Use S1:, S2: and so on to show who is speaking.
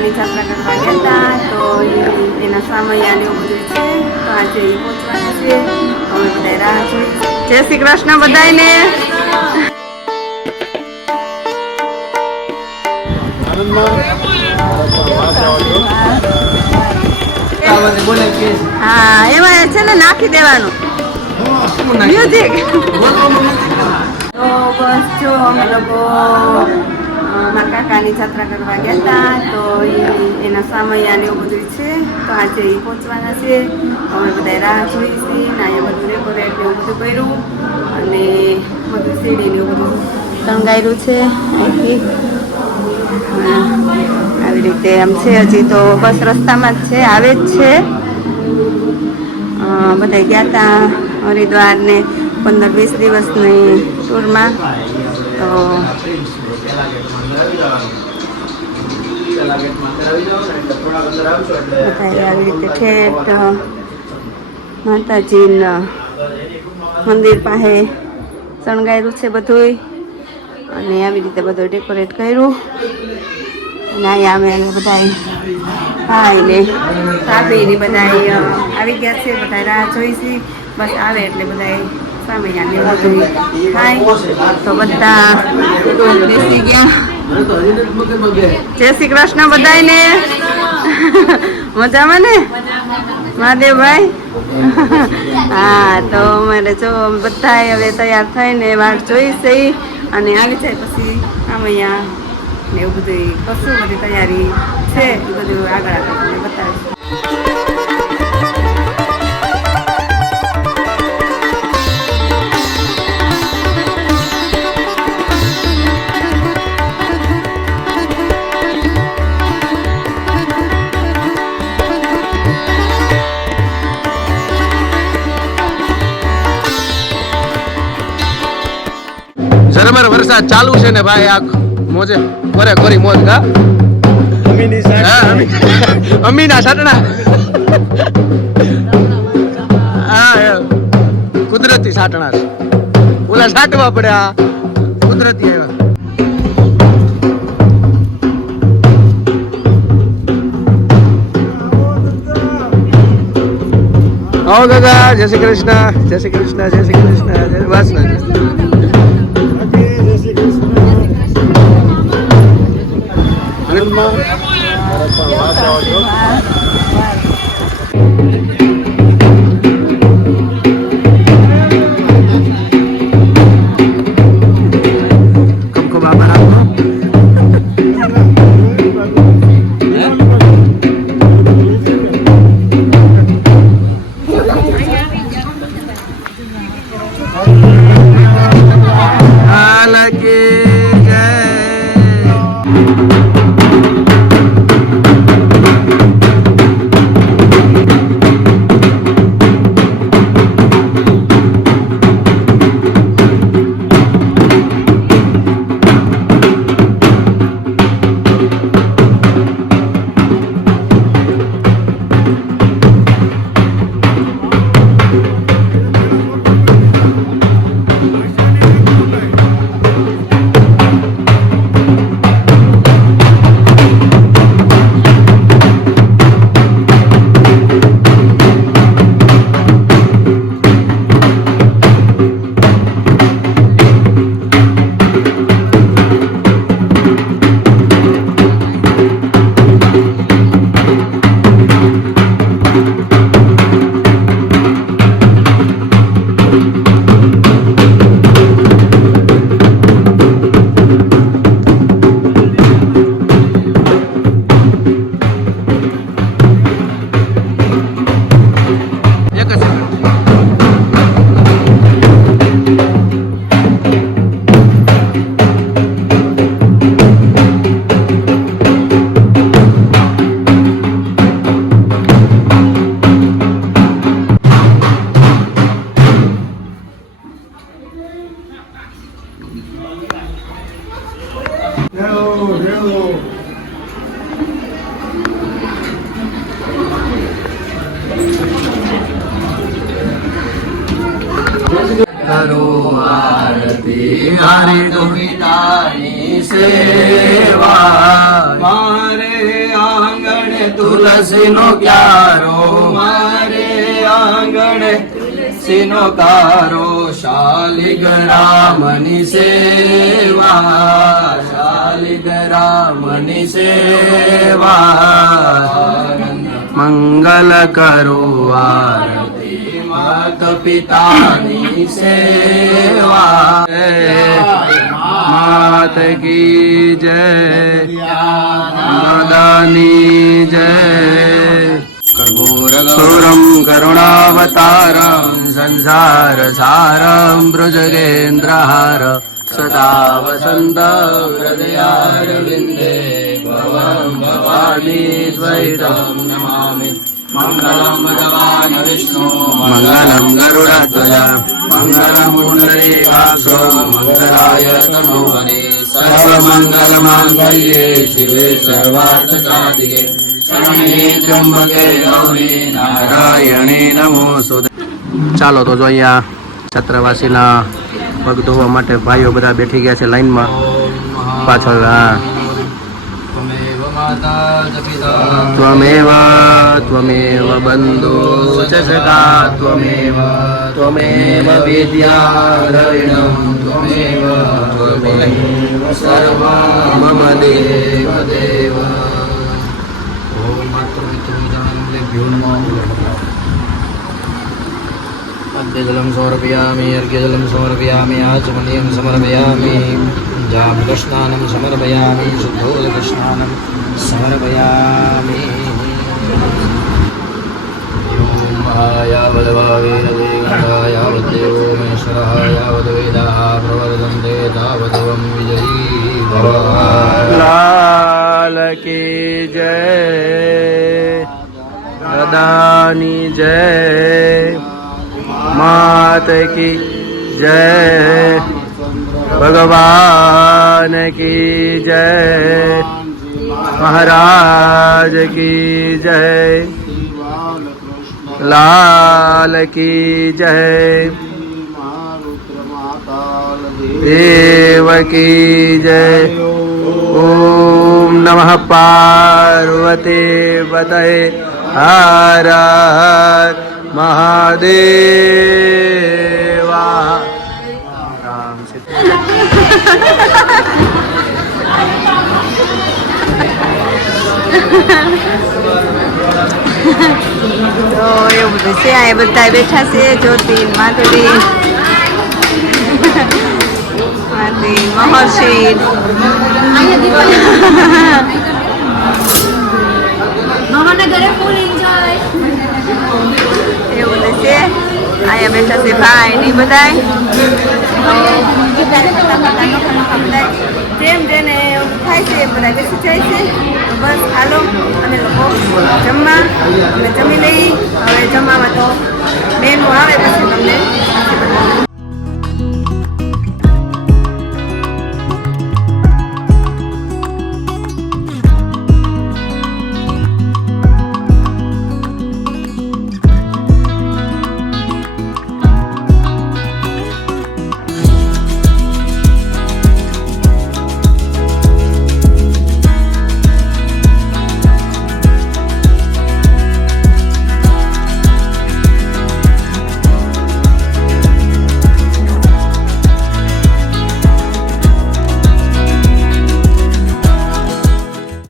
S1: કાકાની જાત્રા કરવા ગયા તો એના સામૈયા ને એવું બધું છે. તો આજે એ પહોંચવાનું છે અમે બધા રાહ જોઈએ જય શ્રી કૃષ્ણ બધાને હા એમાં છે ને નાખી દેવાનું. મ્યુઝિક તો બસ જો અમે લોકો મારા કાકાની જાત્રા કરવા ગયા હતા તો એના સામૈયા ને એવું બધું છે. તો આજે એ પહોંચવાના છે. અમે બધા રાહ જોઈ છીએ ને અહીંયા બધું ડેકોરેટ એવું બધું કર્યું અને બધું સીડી ને એવું બધું ટંગાયેલું છે. આવી રીતે આમ છે. હજી તો બસ રસ્તામાં જ છે. આવે જ છે. બધા ગયા હતા હરિદ્વાર ને પંદર વીસ દિવસની ટૂરમાં તો બધા આવી રીતે ઠેઠ, માતાજીના મંદિર પાસે શણગાર્યું છે બધુંય. અને આવી રીતે બધું ડેકોરેટ કર્યું. અને અહીંયા અમે બધા ભાઈ ને ભાભી ને બધા આવી ગયા છે. બધા રાહ જોઈશી બસ આવે એટલે બધા સામે આને બધું થાય તો બધા બેસી ગયા જય શ્રી કૃષ્ણ બધાને મજામાં ને મહાદેવભાઈ હા, તો અમારે જો બધા હવે તૈયાર થઈને વાટ જોઈ છે અને આવી જાય પછી આમ અહીંયા ને એવું બધું કશું બધી તૈયારી છે બધું આગળ આગળ બતાવીશ.
S2: વરસાદ ચાલુ છે ને ભાઈ આ મોજે. કોરે કોરી મોજ ગા અમીના સાટણા હા કુદરતી સાટણા છે. ઓલા સાટવા પડે આ કુદરતી આવ્યા આવો દાદા જય શ્રી કૃષ્ણ જય શ્રી કૃષ્ણ જય શ્રી કૃષ્ણ જય વાસના Vâng, like it. આરતી હારી તો પિતાની સેવા, મારે આંગણ તુલસી નો ક્યારો, મારે આંગણ તુલસી નો કારો શાલિગ્રામની સેવા શાલિગ્રામની સેવા. મંગલ કરો આરતી માત પિતાની सेवा। मात की जय। मदानी जय कर्मूरक्षुरम् करुणावतारं संसारसारं वृजगेन्द्रार सदा वसन्त हृदयारविन्दे भवं भवानी द्वैतं नमामि। मङ्गलं भगवान् विष्णु मङ्गलं गरुडध्वजा मङ्गलं पुण्डरीकाक्षो मङ्गलाय तमोहरे सर्वमङ्गलमाङ्गल्ये शिवे सर्वार्थसाधिके શરણે ત્ર્યંબકે ગૌરી નારાયણે નમો ચાલો તો જો અહીંયા છત્રવાસીના પગ ધોવા માટે ભાઈઓ બધા બેઠી ગયા છે લાઈનમાં પાછળ હા त्वमेव त्वमेव बन्धो च सदा त्वमेव त्वमेव विद्यारविणं त्वमेव त्वमेव सर्वा मम देव देव
S3: ॐ मातृमित्रमिदानुलेभ्यो नमः अद्य जलं समर्पयामि अर्घ्यजलं समर्पयामि आचमनीयं समर्पयामि જામૃતસ્નાન સમર્પયામિ શુદ્ધોદકસ્નાન સમર્પયામિ પ્રવર્તન્તે તાવતવમ વિજયી
S2: લાલ કી જય પ્રદાની જય માત કી જય ભગવાન કી જય મહારાજ કી જય લાલ કી જય દેવ કી જય ઓમ નમઃ પાર્વતી પતય હર હર મહાદેવ
S1: તો એવું બધું છે આ બધા બેઠા છે જ્યોતિ માધુરી માધુરી મહર્ષિ. એવું બધું છે. અહીંયા બેઠા છે ભાઈ ને બધાય જેમ જેને થાય છે બધા બેસી જાય છે. તો બસ હાલો, અને લોકો જમવા, અને જમી લઈ. હવે જમવામાં તો મેનુ આવે પછી તમને.